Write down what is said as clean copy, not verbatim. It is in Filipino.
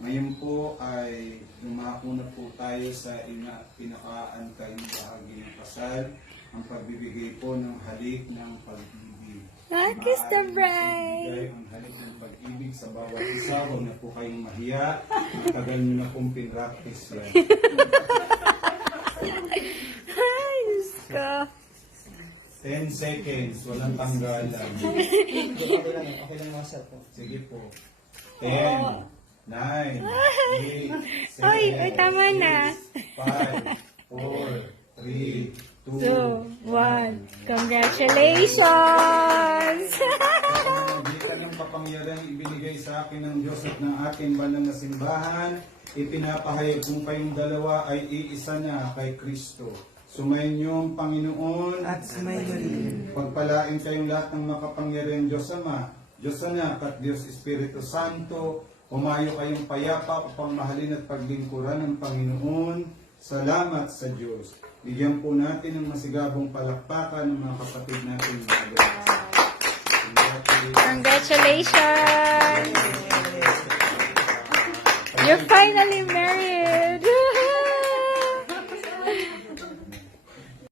Ngayon po ay lumako na po tayo sa pinakaantay na bahagi ng kasal, ang pagbibigay po ng halik ng pag-ibig. Kiss the Maaari bride! ibigay ang halik ng pag-ibig sa bawat isa. Huwag na po kayong mahiya. Matagal nyo na pong pinractice yan. Ay, Diyos ko. 10 seconds, walang tanggalan. Okay lang mga sir po. Sige po. 10, 9, 8, 7, Ay, tama na. 5, 4, 3, 2, 2, 1. Congratulations! Magitan ng kapangyarihang ibinigay sa akin ng Diyos at ng ating banal na simbahan, ipinapahayag kung kayong dalawa ay iisa na kay Kristo. Sumayin Panginoon At sumayin. Pagpalain kayong lahat ng makapangyarihang Diyos Ama, Diyos Anak at Diyos Espiritu Santo. Umayo kayong payapa upang mahalin at paglingkuran ng Panginoon. Salamat sa Diyos. Bigyan po natin ng masigabong palakpakan ng mga kapatid natin. Congratulations! You're finally married!